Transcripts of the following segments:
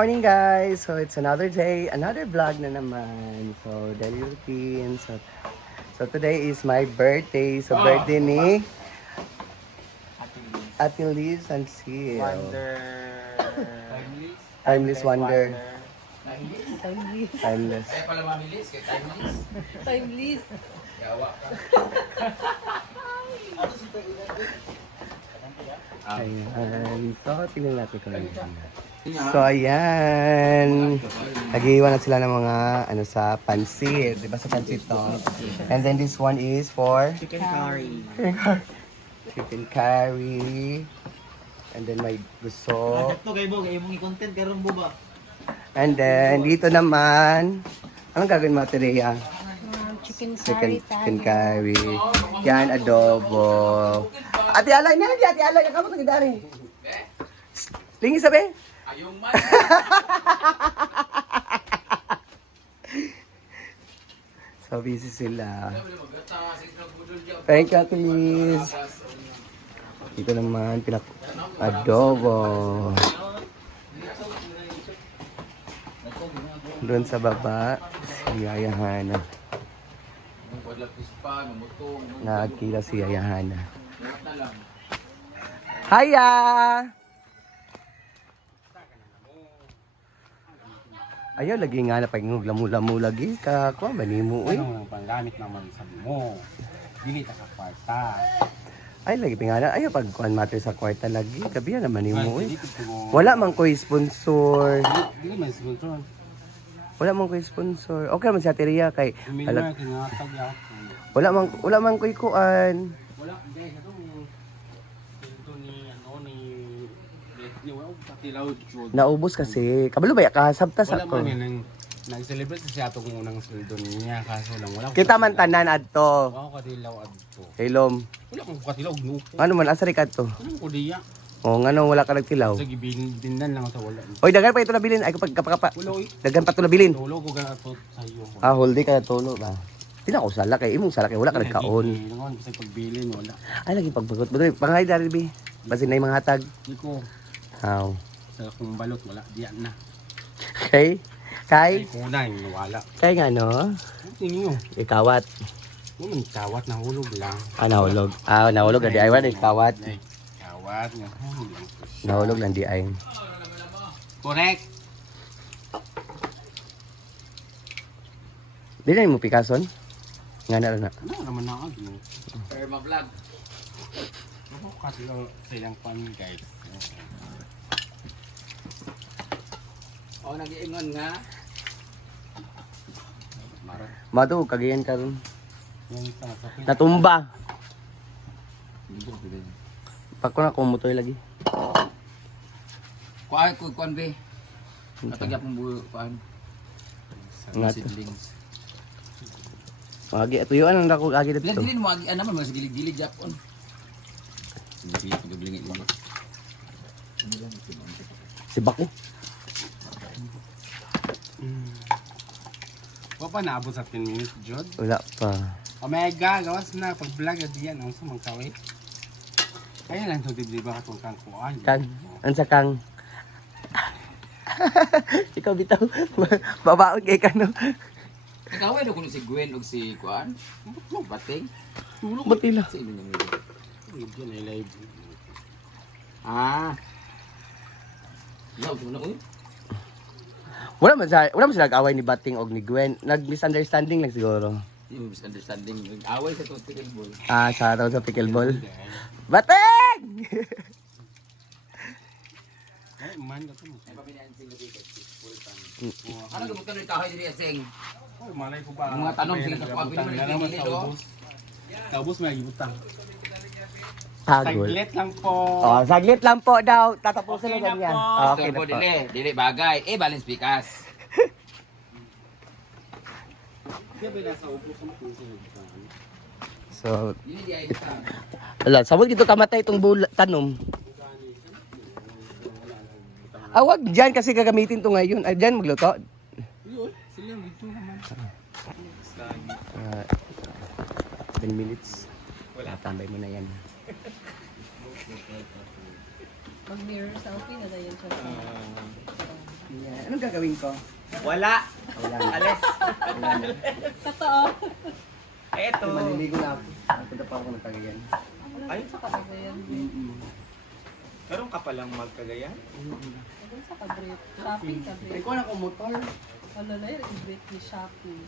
morning guys! So it's another day, another vlog na naman. So daily routine. So today is my birthday. So birthday ni Ate Liz and Sil. Timeless Wonder. Timeless. Kaya pala mamilis, kaya timeless. Timeless. Yawa ka. Ayan. So tingnan natin kung ano. So ayan. Nag-iwan na sila ng mga ano sa pansit. Diba sa pansit to? And then this one is for Chicken curry. chicken curry. And then may gusto. Ito kayo mo, kayo mong i-content karon mo ba? And then dito naman, anong gagawin mo, Terea? Chicken curry. Yan, adobo. Ate Alay, na lagi, Ate Alay. Kamu tagi dari. Lingi sabi? Ayong man. So busy sila. Thank you, Ate Liz. Dito naman, adobo. Doon sa baba, si Yaya Hana. Nakakita si Yaya Hana. Hiya! Ayaw, lagi nga na pag lamu-lamu lagi. Kakuha ba ni mo? Ano ang panggamit naman sa mo? Dili ta sa kwarta. Ay, lagi pingana. Ayaw, pag kuhan matter sa kwarta lagi. Gabi naman ni mo. Wala man ko sponsor. Dili man sponsor. Wala man ko sponsor. Okay man sa Teria kay Minimum tinatag ya. wala man ko kuan. Wala guys, ito ni wala patilaw jud. Naubos kasi. Kabalo ba ya kasabtas Wala ako. man nang nag-celebrate siya atong unang sweldo niya kaso lang wala. Kita man tanan adto. Wala ko katilaw adto. Hilom. Wala ko katilaw nuko. Ano man asa ka to? Ano ko diya? O ngano wala ka nagtilaw. Sa gibindan lang sa wala. Oy, dagan pa ito nabilin. Ay kapag kapapa. Wala oy. Dagan pa ito nabilin. Tulo ko ganato sa iyo. Ah, whole day ka tulo ba? Tina ko sala kay imong sala kay wala ka nagkaon. Ngon sa pagbilin wala. Ay lagi pagbagot. Butoy pangay dari bi. Basin na yung mga hatag. Di ko How? sa akong balot wala diyan na. Okay? Ay Kay? kunay wala. Kay nga no? Tingin nyo. Ikawat. Naman tawat na hulog lang. Ah, nahulog. Ah, nahulog. Di ay wala ikawat. Ay, tawat nga hulog lang. Nahulog lang di ay. Correct. Di na mo Pikason? Nga na na. Ano naman na ako. Perma vlog. Ako kasi lang sa ilang pan guys. O, nag-iingon nga. Maro. Mado, kagayan ka ron. Yan sa sakit. Natumba. Hindi ko pwede. Pag ko na kumutoy lagi. Kuan be. Katagya pong buyo, kuan. Nga to. Seedlings. Agi, tuyuan ang dako agi dito. Pinagdilin mo, ano naman, mga gilid-gilid Japon. Hindi, pinaglingit mo. Si Bako. Wa pa naabot sa 10 minutes, Jod. Wala pa. Omega, gawas na. Pag-vlog at diyan, ang sumang kawin. Kaya lang ito, di ba katong kang kuhaan? Kang, ansa kang. Ikaw bitaw. Babaon kay kano. Ikaw ay kung si Gwen o si kuan. Bating. Batila. Sa ilo niya. Diyan ay live. Ah. Yaw, ito na ko. Wala man sila nag-away ni Bating og ni Gwen. Nag-misunderstanding lang siguro. Yung misunderstanding. Away sa tong pickleball. Ah, sa raw sa pickleball. Bating! Ay, man ka mo. Ay, papinaan sila dito. Ano gamot ka rin kahoy diri asing? Ay, malay ko ba? Yung mga tanong, sila sa pabili mo naman nagpili, sa do? ubos. Sa ubos may gibutang. Tagol. Saglit lang po. Oh, saglit lang po daw. Tatapusin Okay na na ganyan. po. Ah, okay Okay na po. dili bagay. Balance pikas. Di ba nasa ubos ang puso? So, Dili di ay basta. wala. Sabot gito kamatay itong tanom. Awag dyan kasi gagamitin to ngayon. Ay, dyan magluto. Yun, sila dito naman. 10 minutes. Wala. Tambay mo na yan. Mag-mirror selfie na dayon siya. Yan. Anong gagawin ko? Wala. Wala na. Alis. Wala na. Totoo. Eto. Kasi maliligo na ako. Napunta pa ako ng Cagayan. Ay, Sa Cagayan. karon ka palang magkagayan? Doon sa Cabret. Shopping, Cabret. Ikaw na kong motor. Malalay, i-break ni shopping.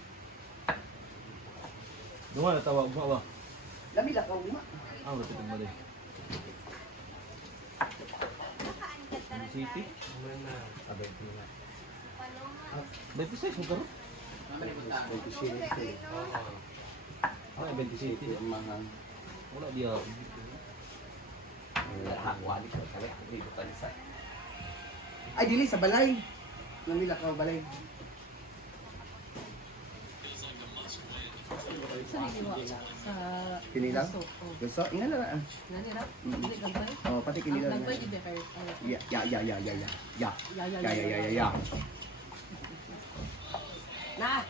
Dunga na tawag mo ba? Lamig ako uma. Ah, wala pitong mali. City? Abay ko na. 26 mo karon? Ah, 27. Mahal. Wala dia. Ay, dili sa balay. Lamig ako balay. Sa Niliwa. Sa... Kinilaw? Gusto. Oh. Gusto? Ina na. Nanira? Hindi gagawin? Oh, pati kinilaw. Ang nagpay, hindi kayo. Ya. Na!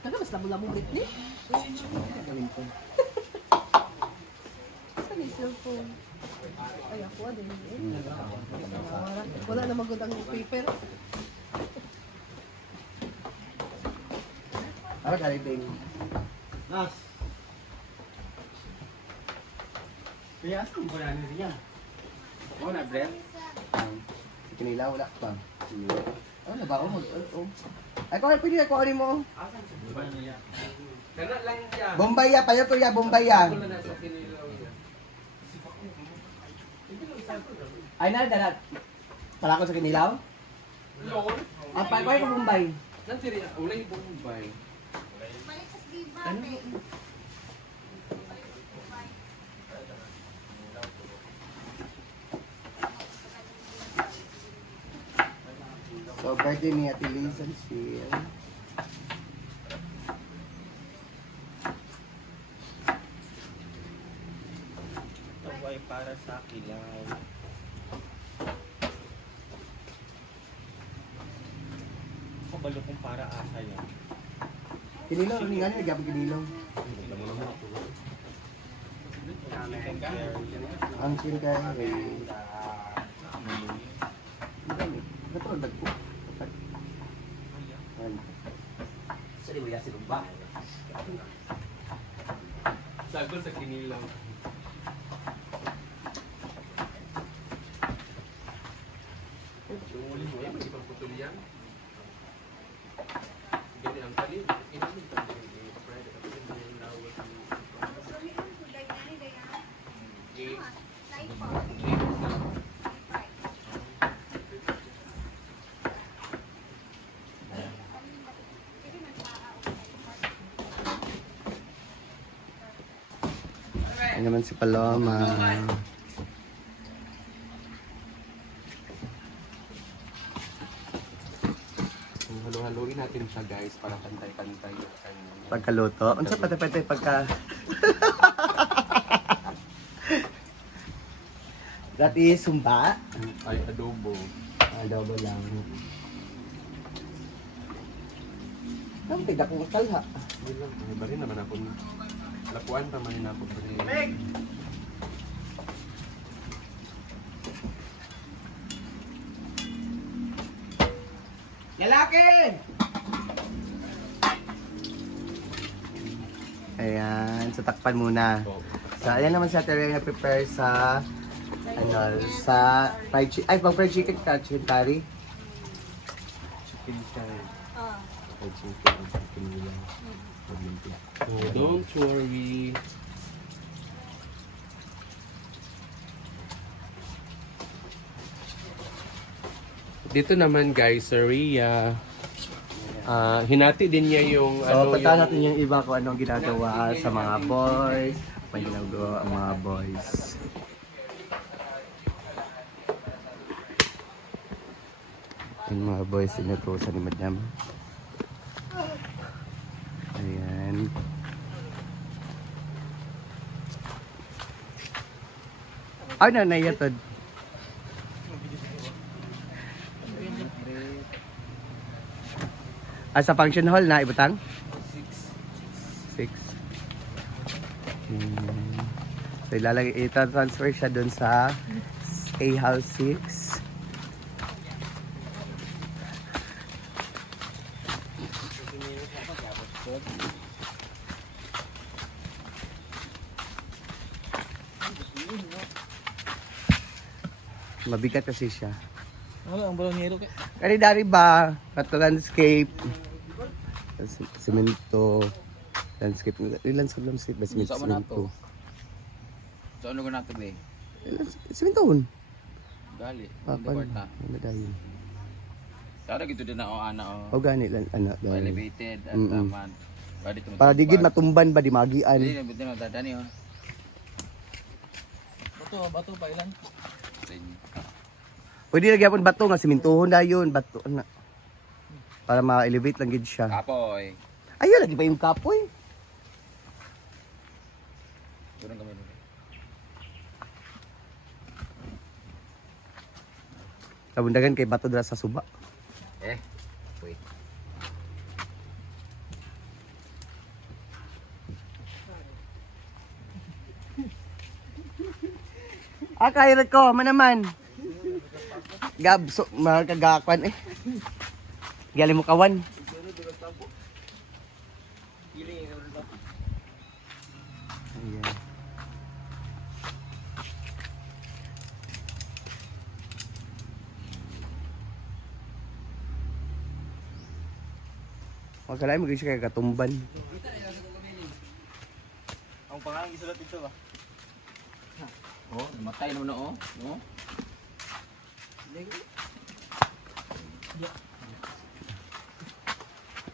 Taga, mas lamo-lamong Britney? Gagawin ko. Saan yung cellphone? Ay, ako din. Wala na magandang paper. Para galing. Nas. Kaya asa mo yan niya? Mo na bread. Kinilaw wala pa. Ano ba ako? Ay, kung pwede ako ano mo. Kana lang siya. Bombay ya, payo ko ya, Bombay ya. Ay, na. Pala ko sa kinilaw? Ah, payo ko Bombay. Nanti ulay Bombay. So, birthday ni Ate Liz and Sil. Ito ay para sa kilaw. Kabalo kong para asa yan. Kinilaw, ano nga niya, gabang kinilaw. Chicken curry. Ang sin ka, Natulog ko. Sa liwaya si Lumba. Sagol sa kinilaw. Uli mo yan, hindi pang putol yan. Ganyan ang kalim. Inamin pa din yung kapre. Kapag hindi yung lawag Ano naman si Paloma. halo-haloin natin siya guys para pantay-pantay yung kanyang. Pagkaluto. Unsa pati pagka... That is sumba. Ay, adobo. Adobo lang. Ang tidak kong talha. Ay lang, may bari naman ako. Lapuan pa man ako bari. Lalaki! Ayan, so takpan muna. So, ayan naman sa Terry na prepare sa sa fried chicken. Ay, pang fried chicken curry. Chicken curry. Ah. Fried chicken. Chicken nila. So, don't worry. Dito naman guys, sa Rhea, hinati din niya yung So, punta natin yung iba kung anong ginagawa sa mga boys. May ginagawa ang mga boys. Yung mga boys, inutusan ni Madam. Ayan. Ay, nanay yatod. Sa function hall na ibutang? 6. So ilalagay, ita-transfer siya dun sa A House 6. Mabigat kasi siya. Ano ang balongero kay? Kani dari ba? Kato landscape. Semento. Landscape. Landscape ba? Sa man Semento. ato. So ano ko nato be? Sementohon. Gali. Hindi Papan. kwarta. Ano dahil? Sana gito din na o ana o. O gani lang ano dahil. Elevated at Mm-mm. taman. Badi tumutupad. Para digid matumban ba di magian. Dili na buti na dadani oh. Bato pa ilan? Sa inyo. Pwede lagi apon bato nga sementohon dayon, bato na. Para ma-elevate lang gid siya. Kapoy. Ayun lagi pa yung kapoy. Turun kami dito. Kabundagan kay bato dira sa suba. Wait. Kaya ko, manaman. Gab, so, mga kagakwan eh. Gali mo kawan. Ayan. Magkalain mo siya kay katumban. Ang pangalan gisulat dito ba? Oh, namatay naman oh. No?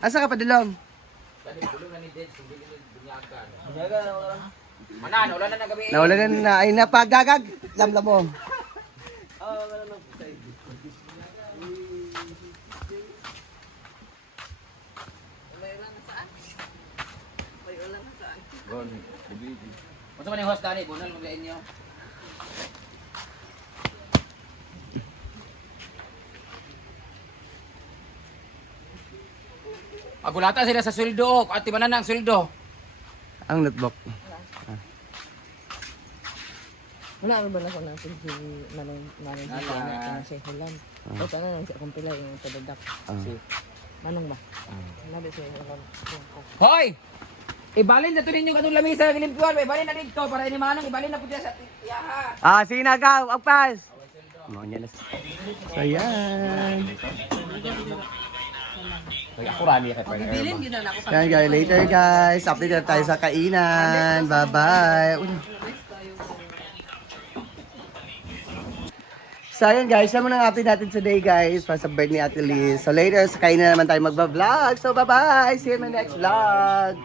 Asa ka padulong? Kani bulungan ni Dead kung dili bunyagan. Bunyaga na wala. Manan, wala na gabi. Nawala na ay napagagag. Lamlam mo. Wala na. Gon. Unsa man yung host dali, bunal mo gain niyo. Agulata sila sa sweldo, at tibanan na ang sweldo. Ang notebook. Wala rin ba na ko natin si Manong sa Hilan? O paano nang sa kumpila yung padadak si Manong ba? Nabi sa Hilan. Hoy! Ibalin sa tunin yung katong lamisa ng limpyuan, ibalin na dito para ini manong ibalin na pud sa tiyaha. Sinagaw, agpas. Mga na. So, ayan. Ako rani kay partner. Bilin gid na ako sa Yan guys, later guys. Update na tayo sa kainan. Bye-bye. So ayan guys, yan muna ang update natin today guys para sa birthday ni Ate Liz. So later, sa kainan naman tayo magba-vlog. So bye-bye! See you in my next vlog!